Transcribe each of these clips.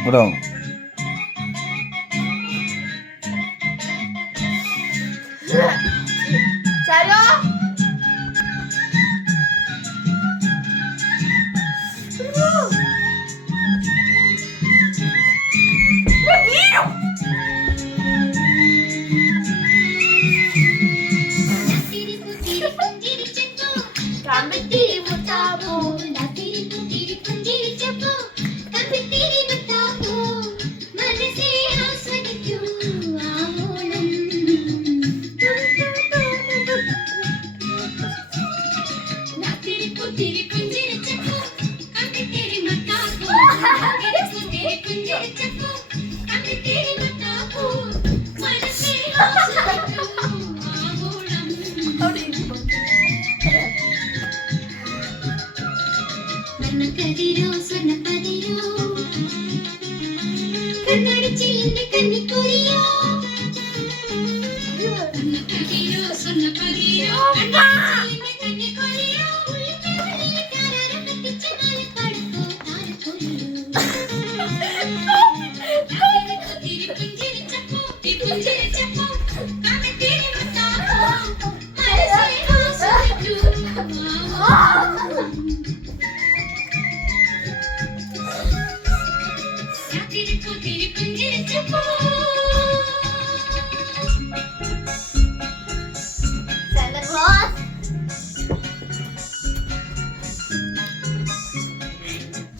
ഇവിടെ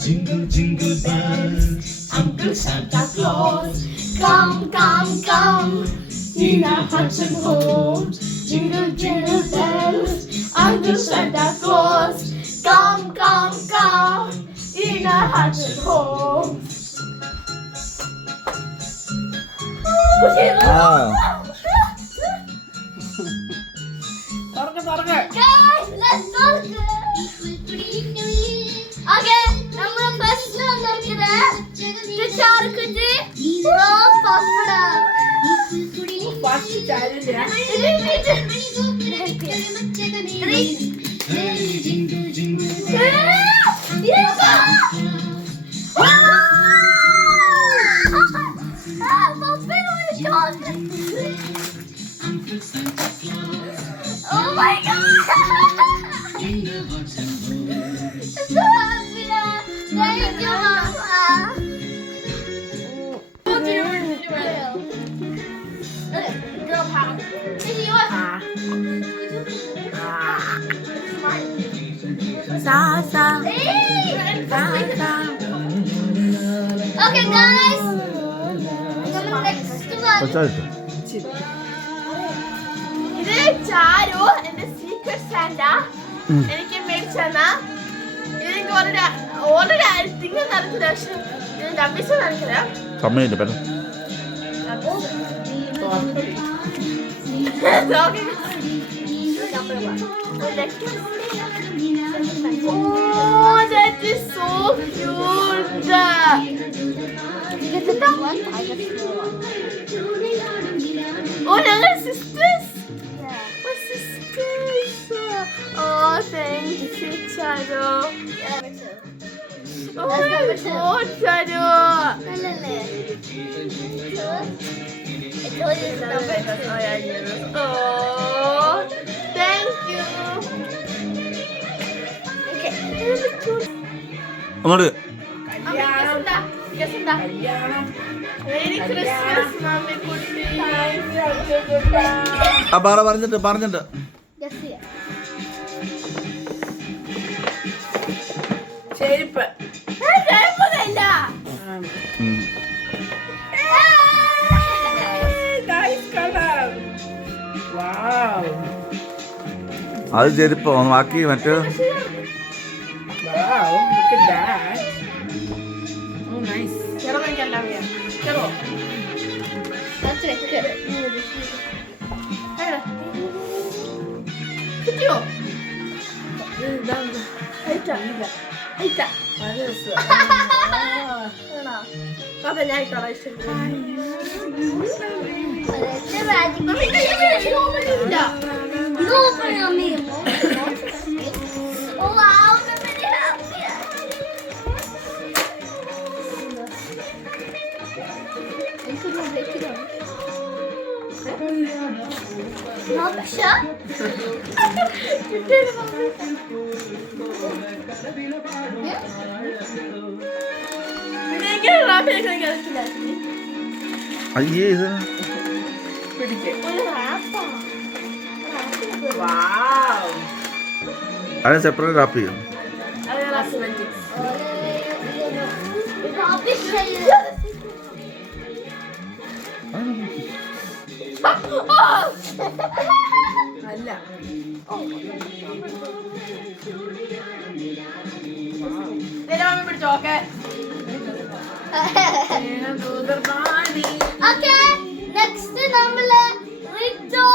Jingle, jingle bells, Uncle Santa Claus, come, come, come, in our hearts and homes. Jingle, jingle bells, Uncle Santa Claus, come, come, come, in our hearts and homes. Guys, let's go. Okay, number first ചാർക്കുറ്റി first challenge Oh my God! So happy! Thank you, Mama. Girl power. Sa. Okay, guys. Next one. ഇത് ചാരു എന്റെ secret Santa എനിക്ക് മേടിച്ചെന്നാ എനിക്ക് already തിങ്കൾ നടക്കുന്ന പക്ഷെ ഡബിസ് നടക്കില്ല സമയമില്ല പെട്ടെന്ന് Oh, that is so cute. Oh, ഞങ്ങൾ sisters. We're sisters. Oh, thank you, Charu. Oh my God, Charu. Oh, thank you. Okay. അങ്ങോട്ട് Merry Christmas, Mommy Kutti. ആ പറഞ്ഞിട്ട് ചെരുപ്പ് അത് ചെരുപ്പോ ബാക്കി മറ്റേ Ne yapışa? Ne? Gel Rabia'ya kadar gelsinler. അയ്യേ ഇത് ഒരു റാപ്പാ. അത് സെപ്പറേറ്റ് റാപ്പ് ചെയ്യും. അല്ല പിടിച്ചോക്കെ ഓക്കേ നെക്സ്റ്റ് നമ്മള് റിറ്റോ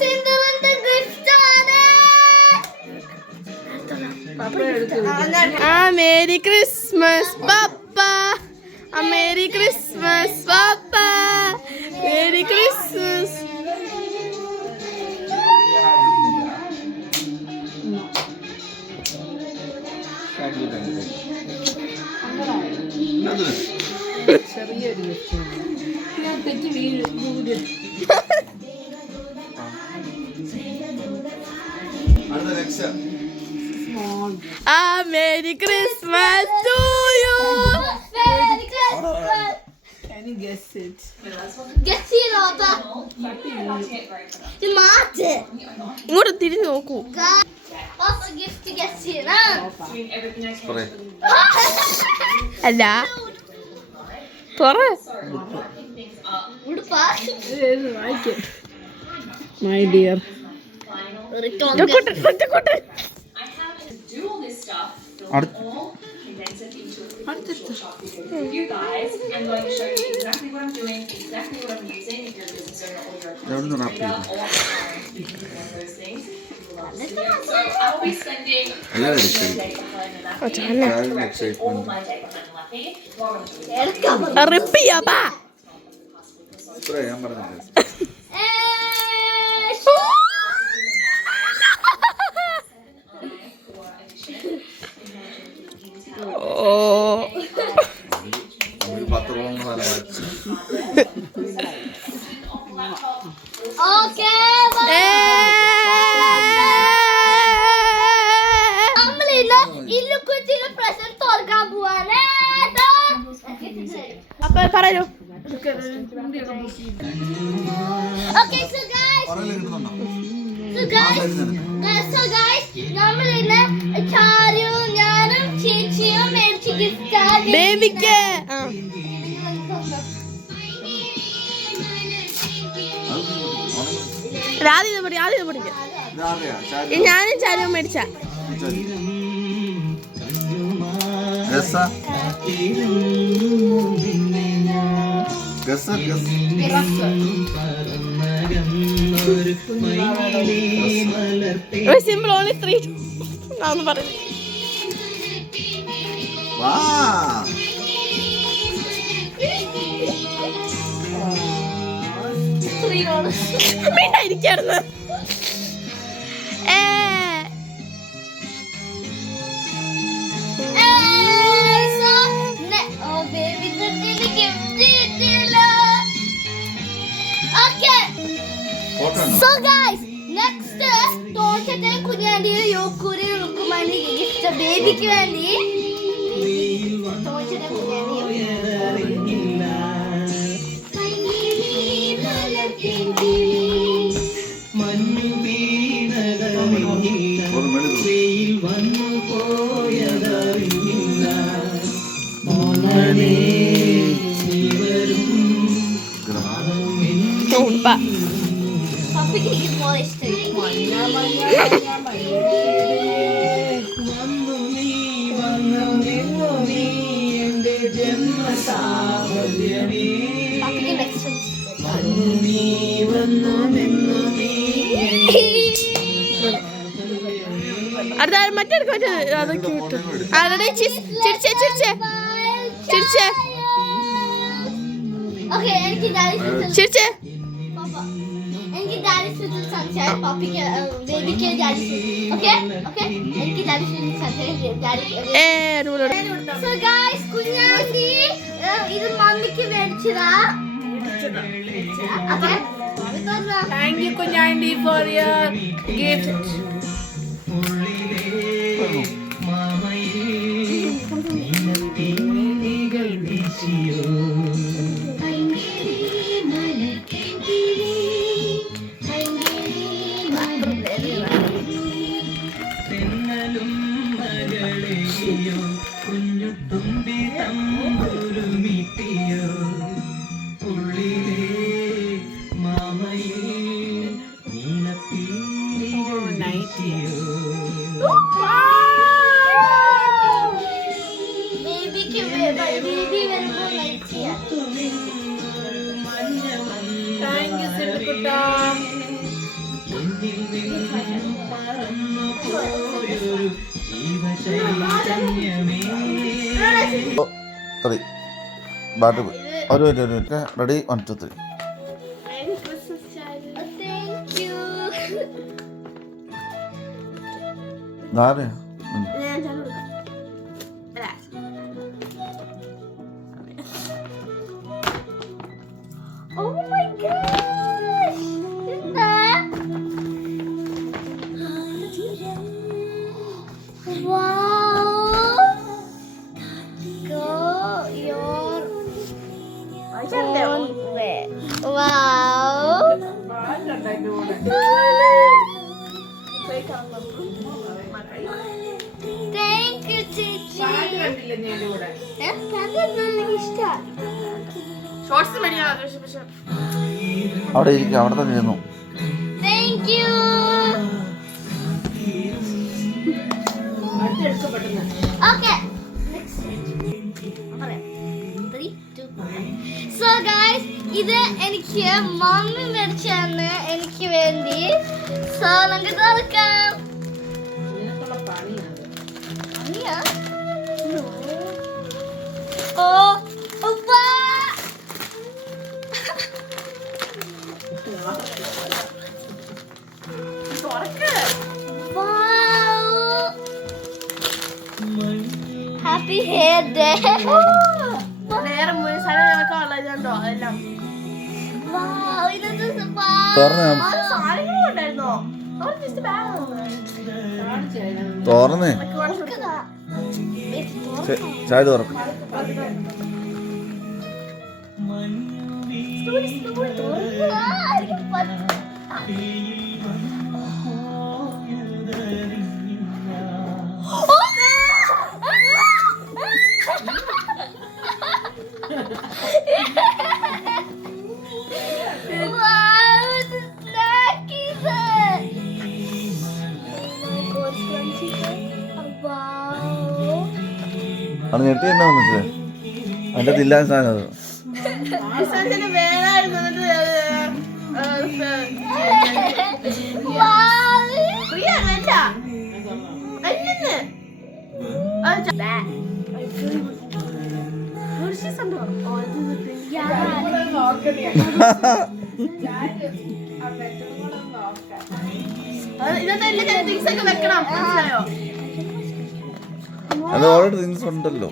സിന്ദറിന്റെ ഗിഫ്റ്റ് ആണ്. മേരി ക്രിസ്മസ് പപ്പ, മേരി ക്രിസ്മസ് പപ്പ, മേരി ക്രിസ്മസ്. ചെറിയൊരു തെറ്റി വീട് merry Christmas to you. Merry Christmas. Can you guess it? Guess it, Lotta. ഇത് മാറ്റ്. ഇങ്ങോട്ട് തിരിഞ്ഞു നോക്കൂ. Also gift guess it. പറയ്. അല്ല തുറ. ഉടുപ്പാ. Like it. My dear. Ritto do all this stuff, അടുത്ത all condense it into a quick shot video. You guys, I'm going to show you exactly what I'm doing, exactly what I'm using. If you're a business owner or you're a എവിടുന്ന് rap creator ചെയ്തു? or one of those things, you will love this video. So I'll be spending എല്ലാവരും most of my excited. day behind the Oh, lappy, China. correctly all of my day behind the lappy. Tomorrow I'm going to do rip ചെയ്യാ. ഇത്രേ ഞാൻ പറഞ്ഞില്ലേ. ഓ ഒരു 10 wrong സാധനം വായിച്ചു. Okay നമ്മളിന്ന് ഇല്ലുക്കുറ്റിയുടെ present തുറക്കാൻ പോവാണ്. അപ്പൊ പറയൂ. ഓക്കേ സോ ഗൈസ് പറയല് കിട്ടുന്നുണ്ടോ? So guys, നമ്മളിന്ന് ചാരു ഞാനും ചേച്ചിയും മേടിച്ച ഗിഫ്റ്റ് ബേബിക്ക് ആദ്യം പഠിക്കാം. ഇതാരെയാ? ചാരി. ഞാനും ചാരും മേടിച്ച. ചാരി. ഗസ്സാ? ഗസ്സാ, ഗസ്. ഒരു സിമ്പിൾ ഓൺലി 3 ആന്ന് പറഞ്ഞു. വാ. മിണ്ടായിരിക്കായിരുന്നു. ഫോട്ടോ ഉണ്ടോ? So guys, next തോറ്റത്തെ കുഞ്ഞാണ്ടിയുടെ യോക്കൂരി റുക്കുമാന്റെ ഗിഫ്റ്റ് ബേബിക്ക് വേണ്ടി. തോറ്റത്തെ ഒരു മെഴുകു. പപ്പയ്ക്ക് എനിക്ക് പോലെ ഇഷ്ടമായി. പപ്പയ്ക്ക് നെക്സ്റ്റ് അടുത്ത മറ്റെടുക്ക അതൊക്കെ വിട്ടു. ആരുടെ ചിരിച്ചേ ചിരിച്ചേ ചിരിച്ചേ ഓക്കെ എനിക്ക് ഡാഡി ചിരിച്ചേ. എനിക്ക് daddy shooting sunshine. Papiക്ക് babyക്ക് daddy. Okay? Okay? എനിക്ക് daddy shooting sunshine. Daddy. So guys, Kunjandi ഇത് മമ്മിക്ക് മേടിച്ചതാ. Okay? Thank you, Kunyandi, for your gift. Babyക്ക് baby വരുമ്പോൾ ലൈക്ക് ചെയ്യാം. Thank you, Siddhikutta. Three. Baatu. One, ready? 1, 2, 3. Merry Christmas, child. Thank you. Nare. Oh my gosh! Is that? Wow! Go your own way. Wow! Thank you, Chichi. അവിടെ ഇരിക്കും, അവിടെ തന്നെ ഇരുന്നു. Thank you. Okay. Next. 3, 2, 1. So guys, ഇത് എനിക്ക് mummy മേടിച്ചാണ് എനിക്ക് വേണ്ടി. So നമുക്ക് തുറക്കാം. പണിയാ? No. Oh, ഉപ്പ. Wow. Happy hair day. Wow, ഇതൊക്കെ തുറന്നേ. തുറന്നേ. ചായ തുറക്കും. അത് ഞെട്ടി എന്നാ വന്നിട്ട് അതിൻ്റെ തില്ലാൻ സാധനം അത്. അത് ഓൾറെഡി തിങ്സ് ഉണ്ടല്ലോ.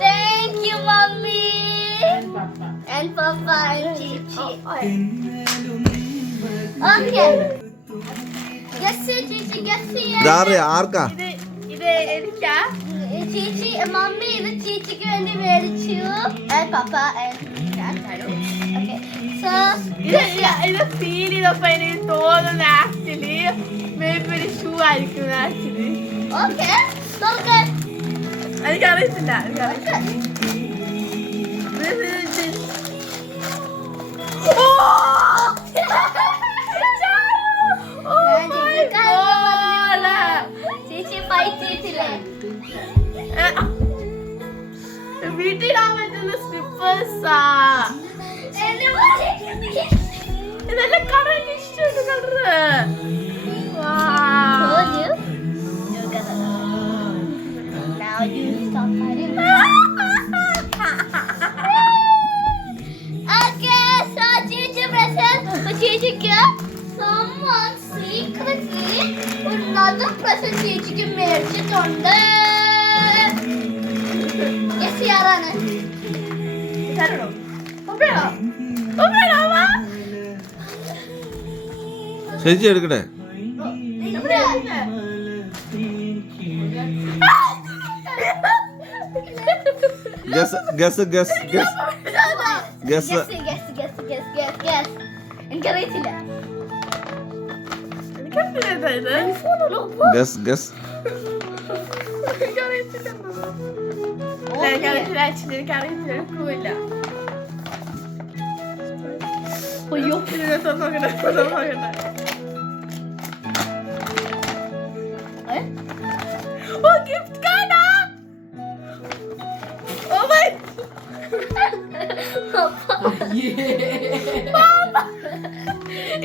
Thank you, mommy and papa and Chichi. Okay. Guess it, Chichi. Guess it. ആർക്കാ? Chichi, mommy, ഇത് Chichiക്ക് വേണ്ടി മേടിച്ചു. And papa and dad. Okay. So ഇത് ഫീൽ ചെയ്തപ്പോ എനിക്ക് തോന്നുന്നു ആക്ച്വലി മേബി ഒരു ഷൂ ആയിരിക്കും ആക്ച്വലി. okay. Okay. എനിക്കറിയത്തില്ല. ചേച്ചി ഫൈറ്റ് ചെയ്തില്ലേ? വീട്ടിലിടാൻ പറ്റുന്ന സ്ലിപ്പേഴ്സാ. ഇതെല്ലാം കളർ ഇഷ്ടമുണ്ട് കളറ്. പ്രസന്റ് ചേച്ചിക്ക് മേടിച്ചിട്ടുണ്ട്. ഗസ് ചെയ്യാറാണ്. തരണോ? ഒപ്പേണോ? ഒപ്പേണോ അമ്മ? ചേച്ചി എടുക്കട്ടെ. എനിക്കറിയത്തില്ല. എനിക്കറിയില്ല ഇത്. എനിക്കറിയത്തില്ല ആക്ച്വലി. എനിക്കറിയത്തില്ല. എടുക്കൂല്ല. അയ്യോ ഇതിനകത്ത് നോക്കട്ടെ. നോക്കട്ടെ. ഓ ഗിഫ്റ്റ് കാർഡാ. ഓ മൈ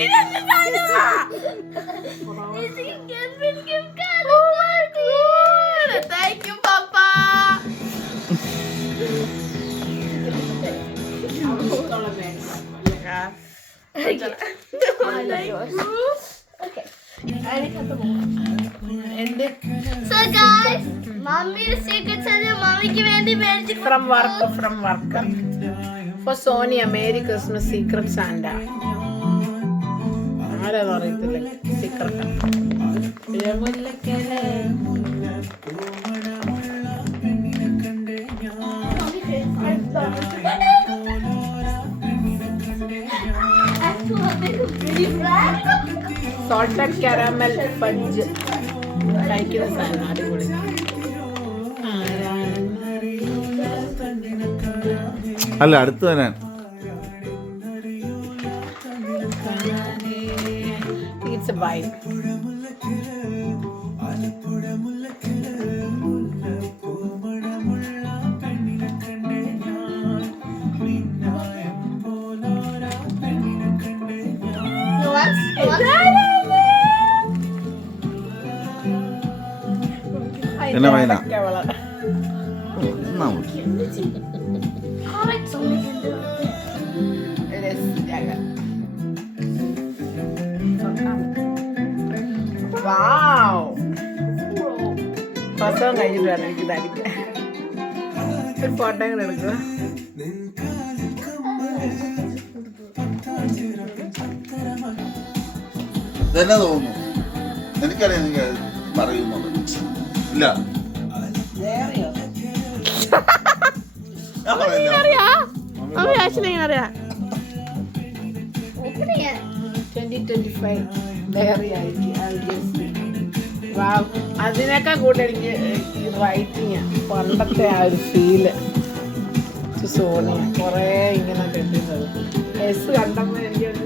ഇതെന്ത് സാധനമാ? Thank you, Papa. So guys, മമ്മിയുടെ സീക്രട്സ് ആണ് മമ്മിക്ക് വേണ്ടി മേടിച്ചു. From work. For Sonia, Merry Christmas Secret Santa. ആരാന്ന് അറിയത്തില്ല. Secret. Salted caramel fudge. കഴിക്കുന്ന സാധനം അടിപൊളി. അല്ല അടുത്ത് വരാൻ. It's a bite. എന്നാ വൈന? പ്രസവം കഴിഞ്ഞിട്ട് വേണം എനിക്ക് ഇതടിക്കാൻ. ഒരു ഫോട്ടോ കൂടെ എടുക്കുക. ഇതെന്നാ തോന്നുന്നു? എനിക്കറിയാം നിങ്ങൾ പറയുന്നത്. ഇല്ല ഞാൻ പറയില്ല. അറിയാം 2025 ഡയറി ആയിരിക്കും. അതിനേക്കാൾ കൂടുതൽ എനിക്ക് റൈറ്റിങ് പണ്ടത്തെ ആ ഒരു ഫീല് സോണി കുറേ ഇങ്ങനെ കെട്ടുന്നത് എസ് കണ്ടപ്പോൾ എനിക്കൊരു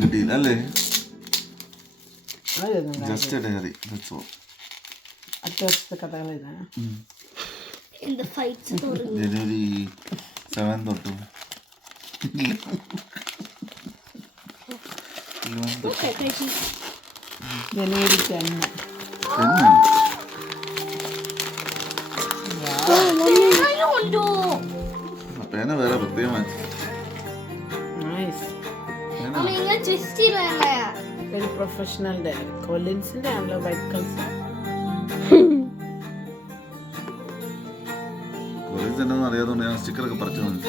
കിട്ടിയില്ല അല്ലേ? Just diary. അത്യാവശ്യത്തെ കഥകൾ ഇതാണ്. ജനുവരി 7 തൊട്ട് ജനുവരി 10. പേന വേറെ പ്രത്യേകമായി. നൈസ്. Very professional diary. കൊലിൻസിന്റെ ആണല്ലോ വൈറ്റ് കളർ. കോളേജ് എന്നാന്ന് അറിയാതുകൊണ്ട് ഞാൻ സ്റ്റിക്കറൊക്കെ പറിച്ചു വന്നു.